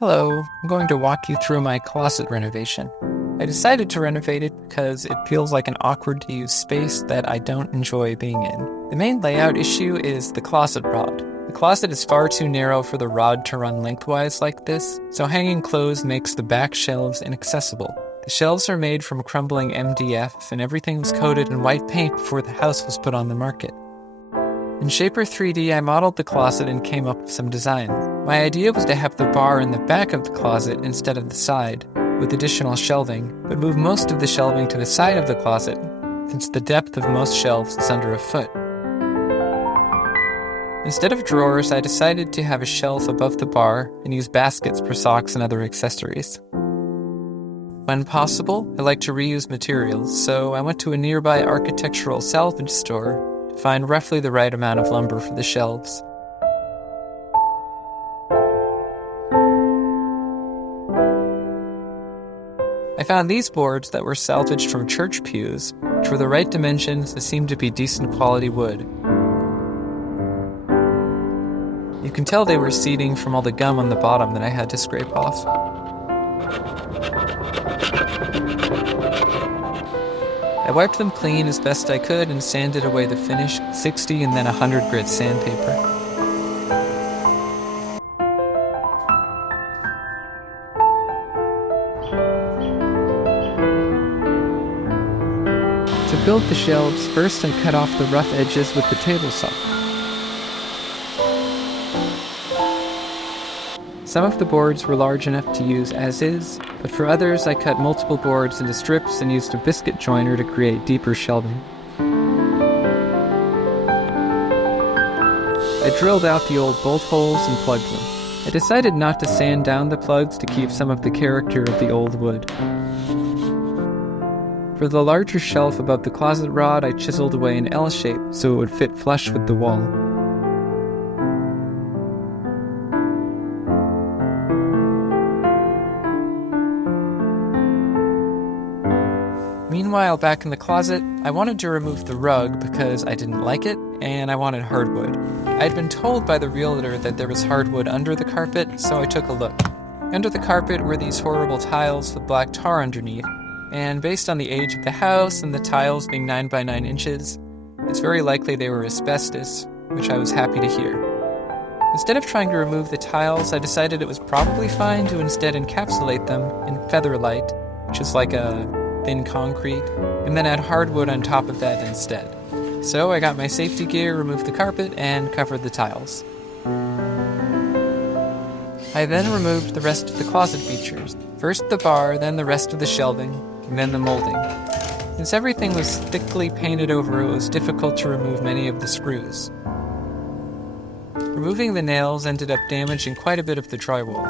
Hello, I'm going to walk you through my closet renovation. I decided to renovate it because it feels like an awkward-to-use space that I don't enjoy being in. The main layout issue is the closet rod. The closet is far too narrow for the rod to run lengthwise like this, so hanging clothes makes the back shelves inaccessible. The shelves are made from crumbling MDF, and everything was coated in white paint before the house was put on the market. In Shaper 3D, I modeled the closet and came up with some designs. My idea was to have the bar in the back of the closet instead of the side, with additional shelving, but move most of the shelving to the side of the closet, since the depth of most shelves is under a foot. Instead of drawers, I decided to have a shelf above the bar and use baskets for socks and other accessories. When possible, I like to reuse materials, so I went to a nearby architectural salvage store to find roughly the right amount of lumber for the shelves. I found these boards that were salvaged from church pews, which were the right dimensions and seemed to be decent quality wood. You can tell they were seating from all the gum on the bottom that I had to scrape off. I wiped them clean as best I could and sanded away the finish with 60 and then 100 grit sandpaper. To build the shelves, first I cut off the rough edges with the table saw. Some of the boards were large enough to use as is, but for others I cut multiple boards into strips and used a biscuit joiner to create deeper shelving. I drilled out the old bolt holes and plugged them. I decided not to sand down the plugs to keep some of the character of the old wood. For the larger shelf above the closet rod, I chiseled away an L shape so it would fit flush with the wall. Meanwhile, back in the closet, I wanted to remove the rug because I didn't like it, and I wanted hardwood. I had been told by the realtor that there was hardwood under the carpet, so I took a look. Under the carpet were these horrible tiles with black tar underneath, and based on the age of the house and the tiles being 9 by 9 inches, it's very likely they were asbestos, which I was happy to hear. Instead of trying to remove the tiles, I decided it was probably fine to instead encapsulate them in featherlight, which is like a thin concrete, and then add hardwood on top of that instead. So I got my safety gear, removed the carpet, and covered the tiles. I then removed the rest of the closet features. First the bar, then the rest of the shelving, and then the molding. Since everything was thickly painted over, it was difficult to remove many of the screws. Removing the nails ended up damaging quite a bit of the drywall.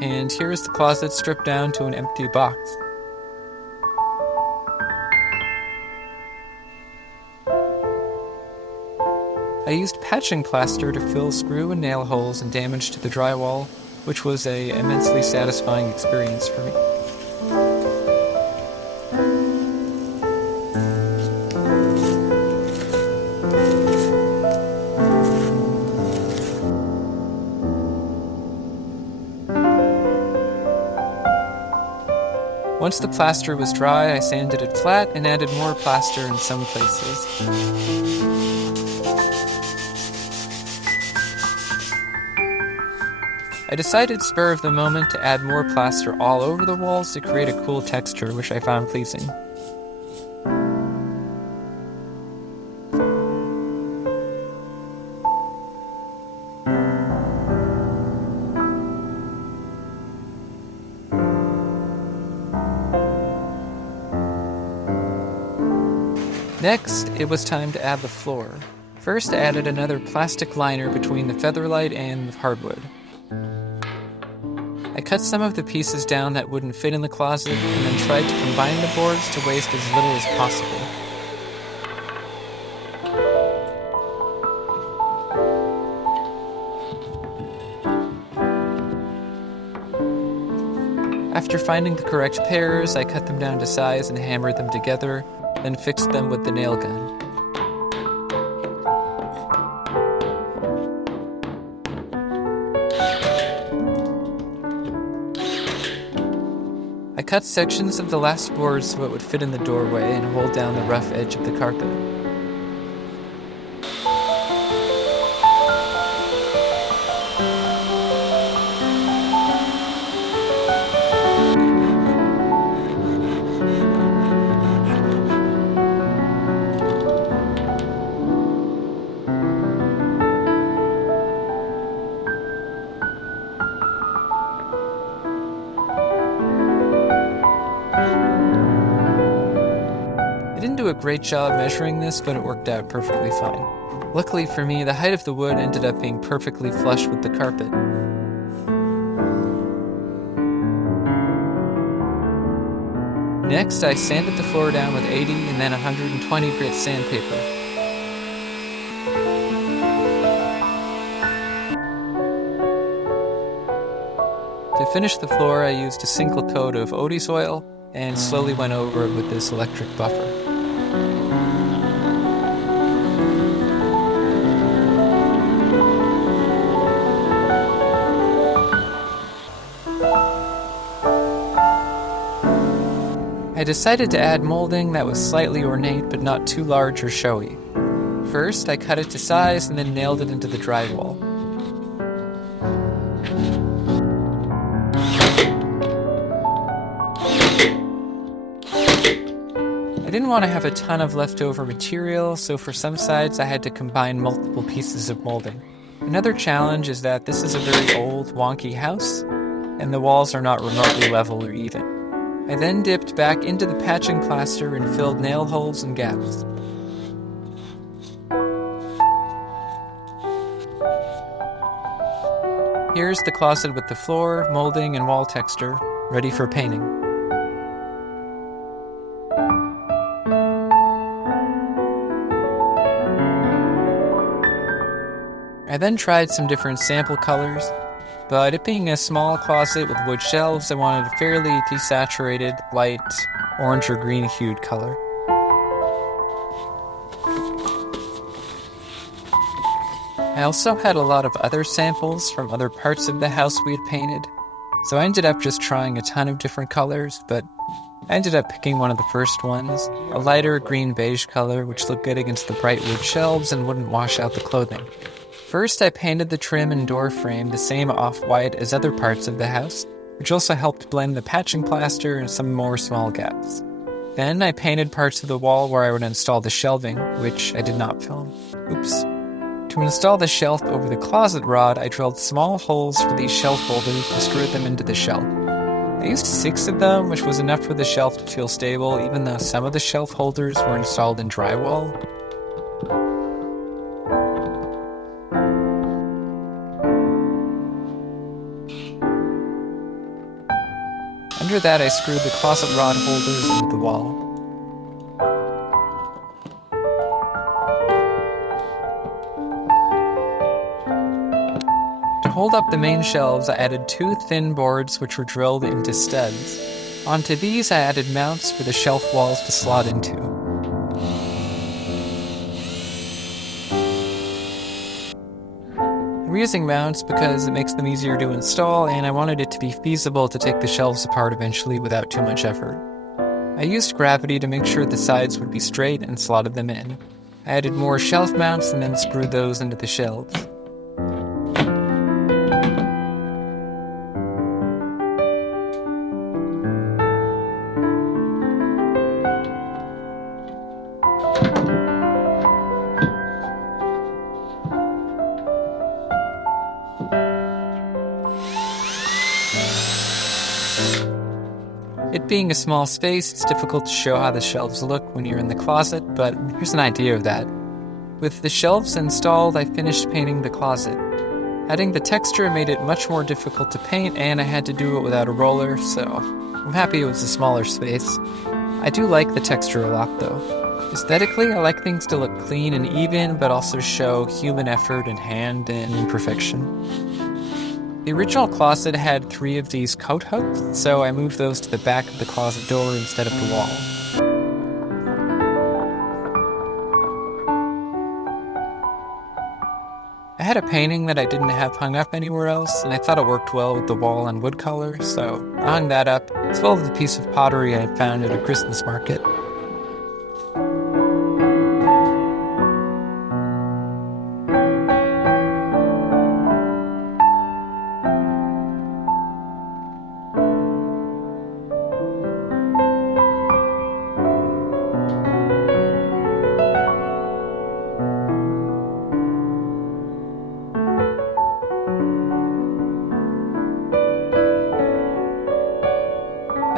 And here is the closet stripped down to an empty box. I used patching plaster to fill screw and nail holes and damage to the drywall, which was an immensely satisfying experience for me. Once the plaster was dry, I sanded it flat and added more plaster in some places. I decided spur of the moment to add more plaster all over the walls to create a cool texture, which I found pleasing. Next, it was time to add the floor. First, I added another plastic liner between the featherlight and the hardwood. I cut some of the pieces down that wouldn't fit in the closet and then tried to combine the boards to waste as little as possible. After finding the correct pairs, I cut them down to size and hammered them together, then fixed them with the nail gun. I cut sections of the last board so it would fit in the doorway and hold down the rough edge of the carpet. I didn't do a great job measuring this, but it worked out perfectly fine. Luckily for me, the height of the wood ended up being perfectly flush with the carpet. Next, I sanded the floor down with 80 and then 120 grit sandpaper. To finish the floor, I used a single coat of Odie's oil and slowly went over it with this electric buffer. I decided to add molding that was slightly ornate but not too large or showy. First, I cut it to size and then nailed it into the drywall. I didn't want to have a ton of leftover material, so for some sides I had to combine multiple pieces of molding. Another challenge is that this is a very old, wonky house, and the walls are not remotely level or even. I then dipped back into the patching plaster and filled nail holes and gaps. Here's the closet with the floor, molding, and wall texture, ready for painting. I then tried some different sample colors, but it being a small closet with wood shelves, I wanted a fairly desaturated, light, orange or green hued color. I also had a lot of other samples from other parts of the house we had painted, so I ended up just trying a ton of different colors, but I ended up picking one of the first ones, a lighter green beige color which looked good against the bright wood shelves and wouldn't wash out the clothing. First, I painted the trim and door frame the same off-white as other parts of the house, which also helped blend the patching plaster and some more small gaps. Then I painted parts of the wall where I would install the shelving, which I did not film. Oops. To install the shelf over the closet rod, I drilled small holes for these shelf holders and screwed them into the shelf. I used 6 of them, which was enough for the shelf to feel stable, even though some of the shelf holders were installed in drywall. Under that, I screwed the closet rod holders into the wall. To hold up the main shelves, I added 2 thin boards which were drilled into studs. Onto these, I added mounts for the shelf walls to slot into. I'm using mounts because it makes them easier to install, and I wanted it to be feasible to take the shelves apart eventually without too much effort. I used gravity to make sure the sides would be straight and slotted them in. I added more shelf mounts and then screwed those into the shelves. It being a small space, it's difficult to show how the shelves look when you're in the closet, but here's an idea of that. With the shelves installed, I finished painting the closet. Adding the texture made it much more difficult to paint, and I had to do it without a roller, so I'm happy it was a smaller space. I do like the texture a lot, though. Aesthetically, I like things to look clean and even, but also show human effort and hand and imperfection. The original closet had 3 of these coat hooks, so I moved those to the back of the closet door instead of the wall. had a painting that I didn't have hung up anywhere else, and I thought it worked well with the wall and wood color, so I hung that up, as well as a piece of pottery I had found at a Christmas market.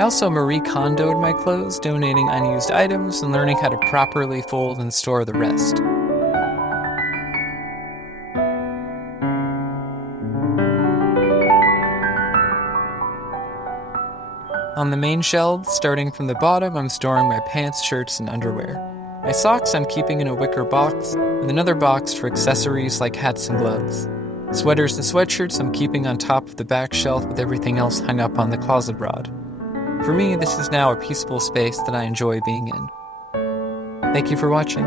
I also Marie Kondo'd my clothes, donating unused items and learning how to properly fold and store the rest. On the main shelves, starting from the bottom, I'm storing my pants, shirts, and underwear. My socks I'm keeping in a wicker box, with another box for accessories like hats and gloves. Sweaters and sweatshirts I'm keeping on top of the back shelf with everything else hung up on the closet rod. For me, this is now a peaceful space that I enjoy being in. Thank you for watching.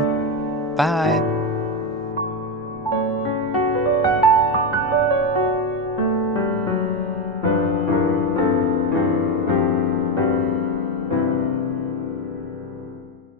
Bye!